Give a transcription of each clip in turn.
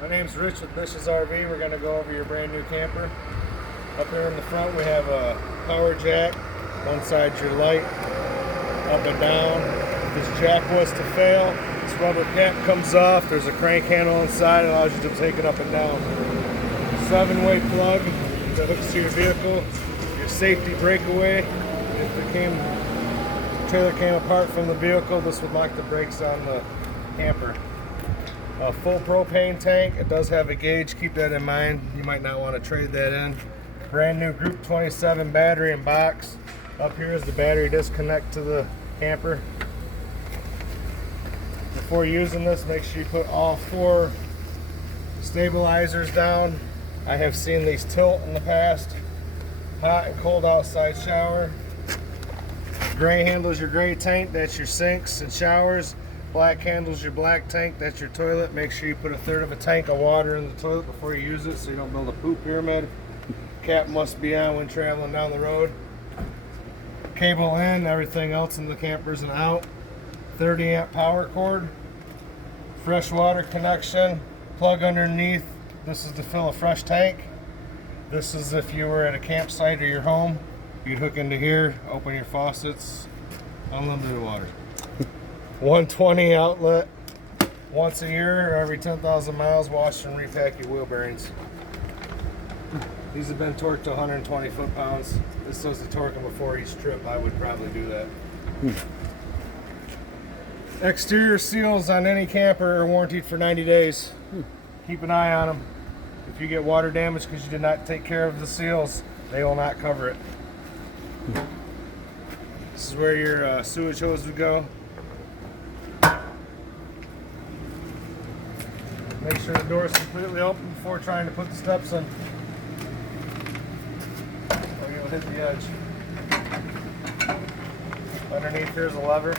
My name's Rich with Bish's RV. We're going to go over your brand new camper. Up here in the front we have a power jack. One side's your light, up and down. If this jack was to fail, this rubber cap comes off. There's a crank handle inside. It allows you to take it up and down. 7-way plug that hooks to your vehicle. Your safety breakaway. If the trailer came apart from the vehicle, this would lock the brakes on the camper. A full propane tank. It does have a gauge. Keep that in mind. You might not want to trade that in. Brand new Group 27 battery and box. Up here is the battery disconnect to the camper. Before using this, make sure you put all 4 stabilizers down. I have seen these tilt in the past. Hot and cold outside shower. Gray handles your gray tank. That's your sinks and showers. Black handles your black tank, that's your toilet. Make sure you put 1/3 of a tank of water in the toilet before you use it so you don't build a poop pyramid. Cap must be on when traveling down the road. Cable in, everything else in the camper's an out. 30 amp power cord. Fresh water connection. Plug underneath. This is to fill a fresh tank. This is if you were at a campsite or your home. You'd hook into here, open your faucets, unlimited water. 120 outlet. Once a year or every 10,000 miles, wash and repack your wheel bearings. These have been torqued to 120 foot-pounds. This says to torque them before each trip. I would probably do that. Exterior seals on any camper are warranted for 90 days. Keep an eye on them. If you get water damage because you did not take care of the seals, they will not cover it. This is where your sewage hose would go. Make sure the door is completely open before trying to put the steps in, or you'll hit the edge. Underneath here is a lever. It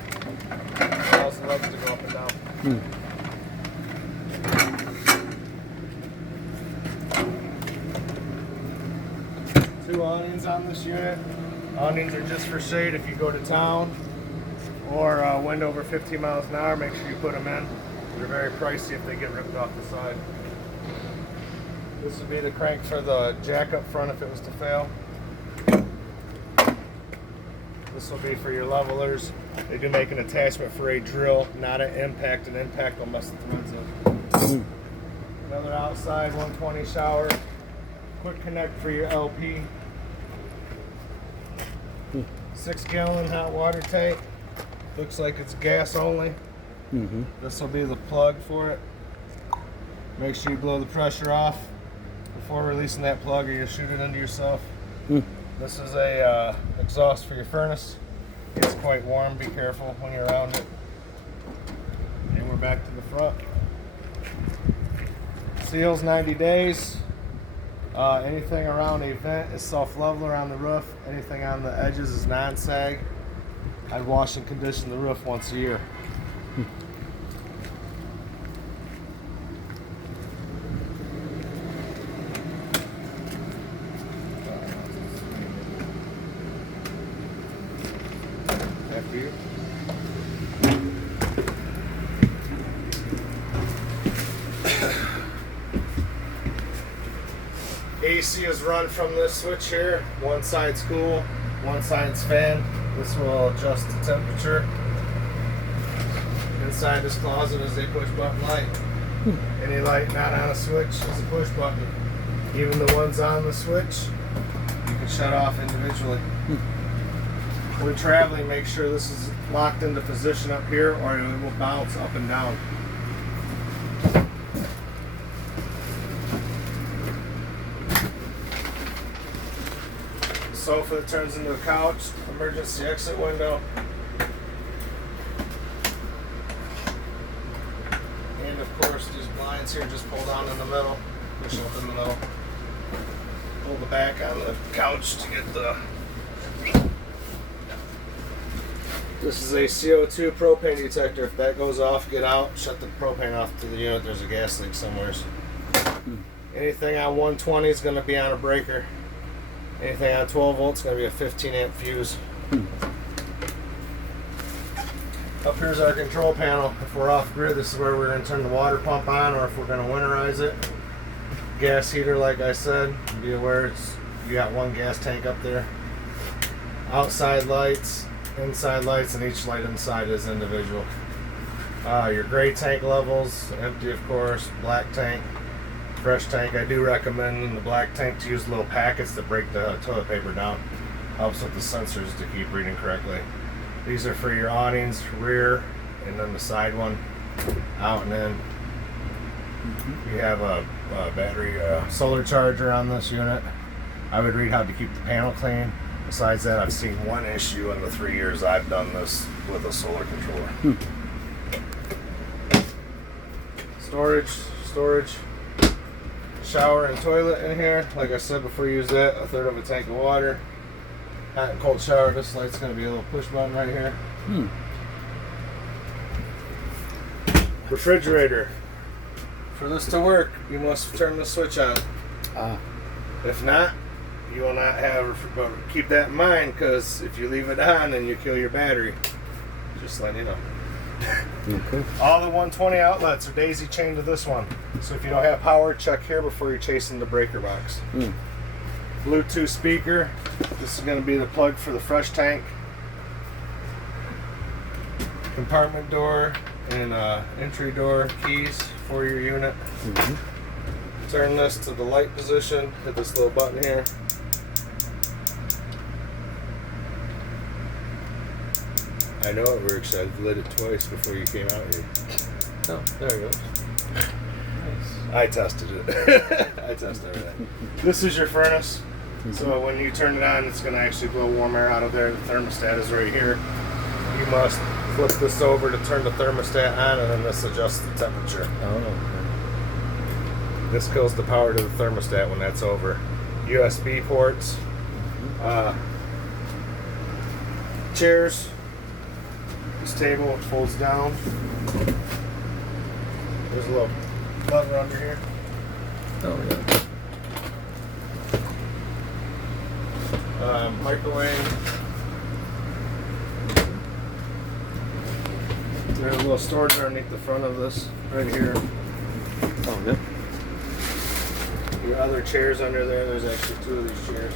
allows the legs to go up and down. 2 awnings on this unit. Awnings are just for shade if you go to town or wind over 15 miles an hour. Make sure you put them in. They're very pricey if they get ripped off the side. This would be the crank for the jack up front if it was to fail. This will be for your levelers. They do make an attachment for a drill, not an impact. An impact will mess the threads up. Another outside 120 shower. Quick connect for your LP. 6-gallon hot water tank. Looks like it's gas only. This will be the plug for it. Make sure you blow the pressure off before releasing that plug or you'll shoot it into yourself. This is a exhaust for your furnace. It's quite warm, be careful when you're around it. And we're back to the front. Seals 90 days. Anything around a vent is self-leveler on the roof. Anything on the edges is non-sag. I wash and condition the roof once a year. After you. AC is run from this switch here. One side's cool, one side's fan. This will adjust the temperature. Inside this closet is a push button light. Any light not on a switch is a push button. Even the ones on the switch, you can shut off individually. When traveling, make sure this is locked into position up here or it will bounce up and down. Sofa that turns into a couch, emergency exit window, and of course these blinds here just pull down in the middle, push up in the middle, pull the back on the couch to get the. This is a CO2 propane detector. If that goes off, get out, shut the propane off to the unit. There's a gas leak somewhere. Anything on 120 is going to be on a breaker. Anything on 12 volts is going to be a 15 amp fuse. Up here's our control panel. If we're off grid, this is where we're going to turn the water pump on, or if we're going to winterize it. Gas heater, like I said, be aware you got one gas tank up there. Outside lights, inside lights, and each light inside is individual. Your gray tank levels, empty of course, black tank, fresh tank. I do recommend in the black tank to use little packets that break the toilet paper down. Helps with the sensors to keep reading correctly. These are for your awnings, rear, and then the side one, out and in. You have a battery solar charger on this unit. I would read how to keep the panel clean. Besides that, I've seen one issue in the 3 years I've done this with a solar controller. Storage, shower and toilet in here. Like I said before, use that. 1/3 of a tank of water. Hot and cold shower. This light's going to be a little push button right here. Refrigerator. For this to work, you must turn the switch on. If not, you will not have. But keep that in mind, because if you leave it on, then you kill your battery. Just letting you know. Okay. All the 120 outlets are daisy chained to this one. So if you don't have power, check here before you're chasing the breaker box. Bluetooth speaker. This is going to be the plug for the fresh tank. Compartment door and entry door keys for your unit. Turn this to the light position. Hit this little button here. I know it works. I lit it twice before you came out here. Oh, there it goes. I tested it. I tested everything. This is your furnace. So when you turn it on, it's going to actually blow warm air out of there. The thermostat is right here. You must flip this over to turn the thermostat on, and then this adjusts the temperature. Oh, okay. This kills the power to the thermostat when that's over. USB ports. Chairs. This table folds down. There's a little lever under here. Oh, yeah. Microwave. There's a little storage underneath the front of this, right here. Oh, yeah. Your other chairs under there. There's actually 2 of these chairs.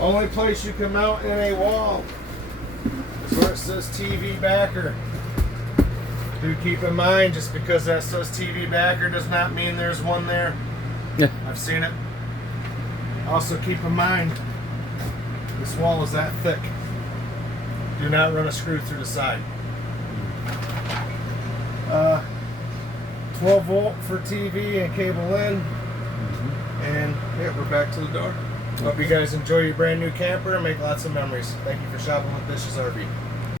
Only place you can mount in a wall is where it says TV backer. Do keep in mind, just because that says TV backer does not mean there's one there. Yeah. I've seen it. Also keep in mind, this wall is that thick. Do not run a screw through the side. 12 volt for TV and cable in. And yeah, we're back to the door. Hope you guys enjoy your brand new camper and make lots of memories. Thank you for shopping with Dishes RV.